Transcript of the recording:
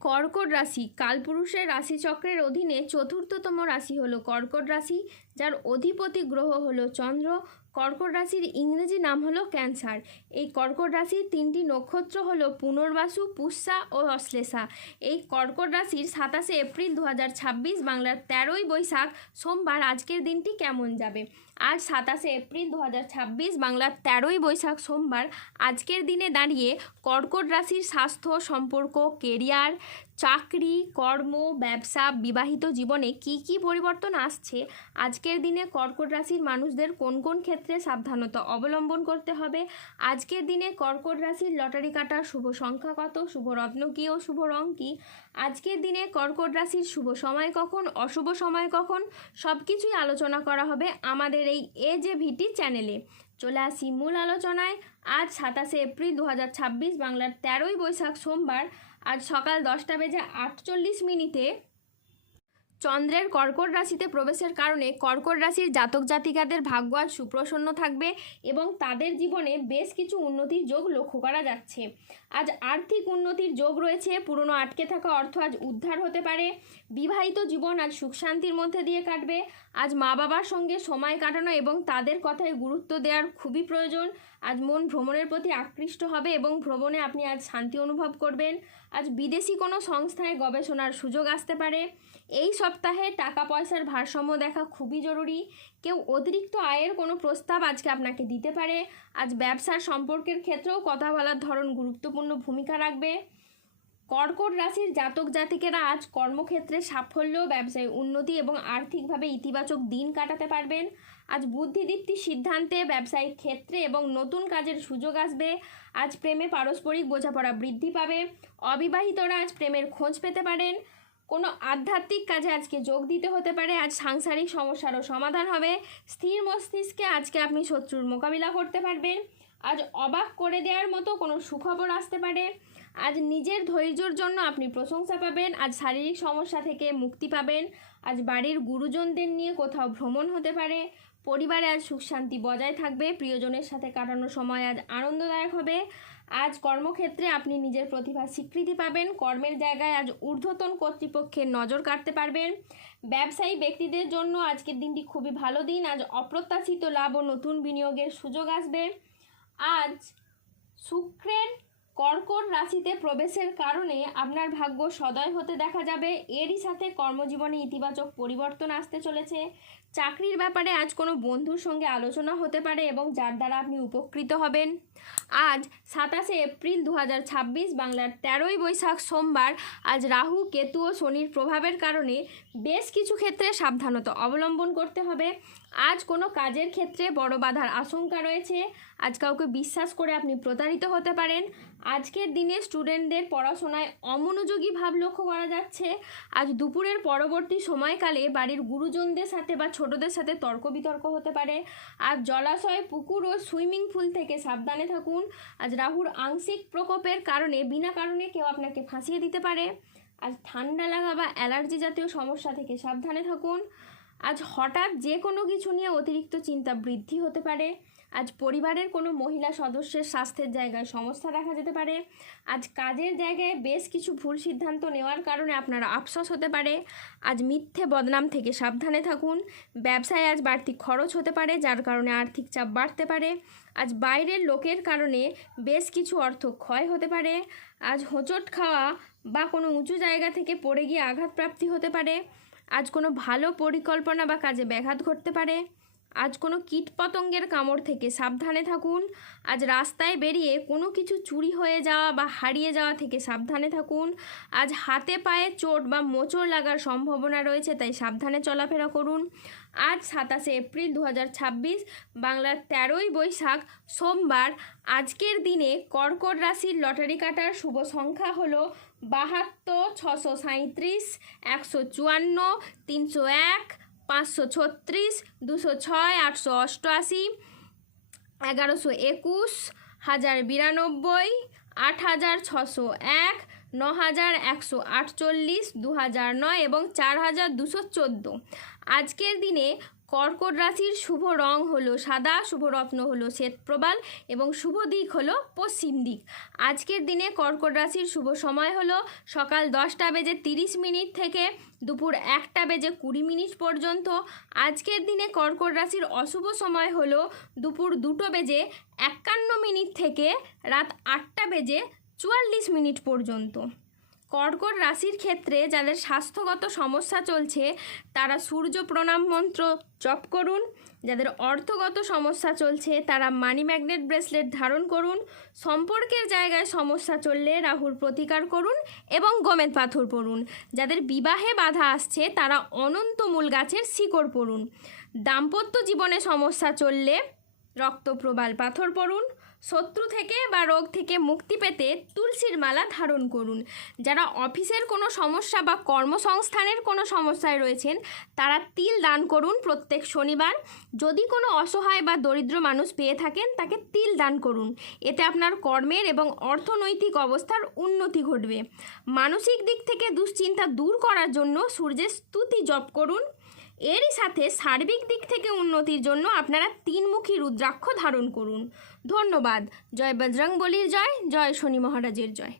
কর্কট রাশি কালপুরুষের রাশিচক্রের অধীনে চতুর্থতম রাশি হলো কর্কট রাশি, যার অধিপতি গ্রহ হলো চন্দ্র। কর্কট রাশির ইংরেজি নাম হলো ক্যান্সার। এই কর্কট রাশির তিনটি নক্ষত্র হলো পুনর্বাসু, পুষ্যা ও অশ্লেষা। এই কর্কট রাশির 27 এপ্রিল 2026 বাংলার 13ই বৈশাখ সোমবার আজকের দিনটি কেমন যাবে। আজ 27 এপ্রিল 2026 বাংলার 13ই বৈশাখ সোমবার আজকের দিনে দাঁড়িয়ে কর্কট রাশির স্বাস্থ্য, সম্পর্ক, কেরিয়ার, চাকরি, কর্ম, ব্যবসা, বিবাহিত জীবনে কি কি পরিবর্তন আসছে, আজকের দিনে কর্কট রাশির মানুষদের কোন কোন ক্ষেত্রে সাবধানতা অবলম্বন করতে হবে, আজকের দিনে কর্কট রাশির লটারি কাটার শুভ সংখ্যা কত, শুভ রত্ন কী ও শুভ রং কী, আজকের দিনে কর্কট রাশির শুভ সময় কখন, অশুভ সময় কখন, সব কিছুই আলোচনা করা হবে আমাদের এই AJVT চ্যানেলে। চলে আসি মূল আলোচনায়। আজ 27 এপ্রিল 2026 বাংলার 13ই বৈশাখ সোমবার আজ সকাল 10:48 চন্দ্রের কর্কট রাশিতে প্রবেশের কারণে কর্কট রাশির জাতক জাতিকাদের ভাগ্য আজ সুপ্রসন্ন থাকবে এবং তাদের জীবনে বেশ কিছু উন্নতির যোগ লক্ষ্য করা যাচ্ছে। আজ আর্থিক উন্নতির যোগ রয়েছে, পুরনো আটকে থাকা অর্থ আজ উদ্ধার হতে পারে, বিবাহিত জীবন আজ সুখ শান্তির মধ্যে দিয়ে কাটবে। আজ মা বাবার সঙ্গে সময় কাটানো এবং তাদের কথায় গুরুত্ব দেওয়ার খুবই প্রয়োজন। আজ মন ভ্রমণের প্রতি আকৃষ্ট হবে এবং ভ্রমণে আপনি আজ শান্তি অনুভব করবেন। আজ বিদেশি কোনো সংস্থায় গবেষণার সুযোগ আসতে পারে। এই সপ্তাহে টাকা পয়সার ভারসাম্য দেখা খুবই জরুরি। কেউ অতিরিক্ত আয়ের কোনো প্রস্তাব আজকে আপনাকে দিতে পারে। আজ ব্যবসার সম্পর্কের ক্ষেত্রেও কথা বলার ধরন গুরুত্বপূর্ণ ভূমিকা রাখবে। কর্কট রাশির জাতক জাতিকেরা আজ কর্মক্ষেত্রে সাফল্য, ব্যবসায় উন্নতি এবং আর্থিকভাবে ইতিবাচক দিন কাটাতে পারবেন। আজ বুদ্ধিদীপ্তি সিদ্ধান্তে ব্যবসায়িক ক্ষেত্রে এবং নতুন কাজের সুযোগ আসবে। আজ প্রেমে পারস্পরিক বোঝাপড়া বৃদ্ধি পাবে। অবিবাহিতরা আজ প্রেমের খোঁজ পেতে পারেন। কোনো আধ্যাত্মিক কাজে আজকে যোগ দিতে হতে পারে। আজ সাংসারিক সমস্যারও সমাধান হবে। স্থির মস্তিষ্কে আজকে আপনি শত্রুর মোকাবিলা করতে পারবেন। আজ অবাক করে দেওয়ার মতো কোনো সুখবর আসতে পারে। আজ নিজের ধৈর্যর জন্য আপনি প্রশংসা পাবেন। আজ শারীরিক সমস্যা থেকে মুক্তি পাবেন। আজ বাড়ির গুরুজনদের নিয়ে কোথাও ভ্রমণ হতে পারে। পরিবারে আজ সুখ শান্তি বজায় থাকবে। প্রিয়জনের সাথে কাটানোর সময় আজ আনন্দদায়ক হবে। আজ কর্মক্ষেত্রে আপনি নিজের প্রতিভার স্বীকৃতি পাবেন। কর্মের জায়গায় আজ ঊর্ধ্বতন কর্তৃপক্ষের নজর কাটতে পারবেন। ব্যবসায়ী ব্যক্তিদের জন্য আজকের দিনটি খুবই ভালো দিন। আজ অপ্রত্যাশিত লাভ ও নতুন বিনিয়োগের সুযোগ আসবে। আজ শুক্রের কর্কট রাশিতে প্রবেশের কারণে আপনার ভাগ্য সদয় হতে দেখা যাবে। এরই সাথে কর্মজীবনে ইতিবাচক পরিবর্তন আসতে চলেছে। চাকরির ব্যাপারে আজ কোনো বন্ধুর সঙ্গে আলোচনা হতে পারে এবং যার দ্বারা আপনি উপকৃত হবেন। আজ 27 এপ্রিল 2026 বাংলার 13ই বৈশাখ সোমবার আজ রাহু, কেতু ও শনির প্রভাবের কারণে বেশ কিছু ক্ষেত্রে সাবধানতা অবলম্বন করতে হবে। আজ কোনো কাজের ক্ষেত্রে বড় বাধার আশঙ্কা রয়েছে। আজ কাউকে বিশ্বাস করে আপনি প্রতারিত হতে পারেন। আজকের দিনে স্টুডেন্টদের পড়াশোনায় অমনোযোগী ভাব লক্ষ্য করা যাচ্ছে। আজ দুপুরের পরবর্তী সময়কালে বাড়ির গুরুজনদের সাথে বা ছোটদের সাথে তর্ক বিতর্ক হতে পারে। আজ জলাশয়, পুকুর ও সুইমিং পুল থেকে সাবধানে থাকুন। আজ রাহুর আংশিক প্রকোপের কারণে বিনা কারণে কেউ আপনাকে ফাঁসিয়ে দিতে পারে। আজ ঠান্ডা লাগা বা অ্যালার্জি জাতীয় সমস্যা থেকে সাবধানে থাকুন। আজ হঠাৎ যে কোনো কিছু নিয়ে অতিরিক্ত চিন্তা বৃদ্ধি হতে পারে। আজ পরিবারের কোনো মহিলা সদস্যের স্বাস্থ্যের জায়গায় সমস্যা দেখা যেতে পারে। আজ কাজের জায়গায় বেশ কিছু ভুল সিদ্ধান্ত নেওয়ার কারণে আপনারা আফসোস হতে পারে। আজ মিথ্যে বদনাম থেকে সাবধানে থাকুন। ব্যবসায় আজ বাড়তি খরচ হতে পারে, যার কারণে আর্থিক চাপ বাড়তে পারে। আজ বাইরের লোকের কারণে বেশ কিছু অর্থ ক্ষয় হতে পারে। আজ হোঁচট খাওয়া বা কোনো উঁচু জায়গা থেকে পড়ে গিয়ে আঘাতপ্রাপ্তি হতে পারে। আজ কোনো ভালো পরিকল্পনা বা কাজে ব্যাঘাত ঘটতে পারে। আজ কোনো কীটপতঙ্গের কামড় থেকে সাবধানে থাকুন। আজ রাস্তায় বেরিয়ে কোনো কিছু চুরি হয়ে যাওয়া বা হারিয়ে যাওয়া থেকে সাবধানে থাকুন। আজ হাতে পায়ে চোট বা মোচড় লাগার সম্ভাবনা রয়েছে, তাই সাবধানে চলাফেরা করুন। আজ 27 এপ্রিল 2026 বাংলার 13ই বৈশাখ সোমবার আজকের দিনে কর্কট রাশির লটারি কাটার শুভ সংখ্যা হলো 72, 637, 154, 301, 536, 206, 888, 1121, 1092, 8601, 9148, 2009 এবং 4214। আজকের দিনে কর্কট রাশির শুভ রং হলো সাদা, শুভ রত্ন হলো শ্বেতপ্রবাল এবং শুভ দিক হলো পশ্চিম দিক। আজকের দিনে কর্কট রাশির শুভ সময় হলো সকাল 10:30 থেকে দুপুর 1:20 পর্যন্ত। আজকের দিনে কর্কট রাশির অশুভ সময় হলো দুপুর 2:51 থেকে রাত 8:44 পর্যন্ত। কর্কট রাশির ক্ষেত্রে যাদের স্বাস্থ্যগত সমস্যা চলছে তারা সূর্য প্রণাম মন্ত্র জপ করুন। যাদের অর্থগত সমস্যা চলছে তারা মানি ম্যাগনেট ব্রেসলেট ধারণ করুন। সম্পর্কের জায়গায় সমস্যা চললে রাহুর প্রতিকার করুন এবং গোমেদ পাথর পড়ুন। যাদের বিবাহে বাধা আসছে তারা অনন্তমূল গাছের শিকড় পড়ুন। দাম্পত্য জীবনে সমস্যা চললে রক্তপ্রবাল পাথর পড়ুন। শত্রু থেকে বা রোগ থেকে মুক্তি পেতে তুলসীর মালা ধারণ করুন। যারা অফিসের কোনো সমস্যা বা কর্মসংস্থানের কোনো সমস্যায় রয়েছেন তারা তিল দান করুন প্রত্যেক শনিবার। যদি কোনো অসহায় বা দরিদ্র মানুষ পেয়ে থাকেন তাকে তিল দান করুন। এতে আপনার কর্মের এবং অর্থনৈতিক অবস্থার উন্নতি ঘটবে। মানসিক দিক থেকে দুশ্চিন্তা দূর করার জন্য সূর্যের স্তুতি জপ করুন। এরই সাথে সার্বিক দিক থেকে উন্নতির জন্য আপনারা 3মুখী রুদ্রাক্ষ ধারণ করুন। ধন্যবাদ। জয় বজরংবলীর জয়, জয় শনি মহারাজের জয়।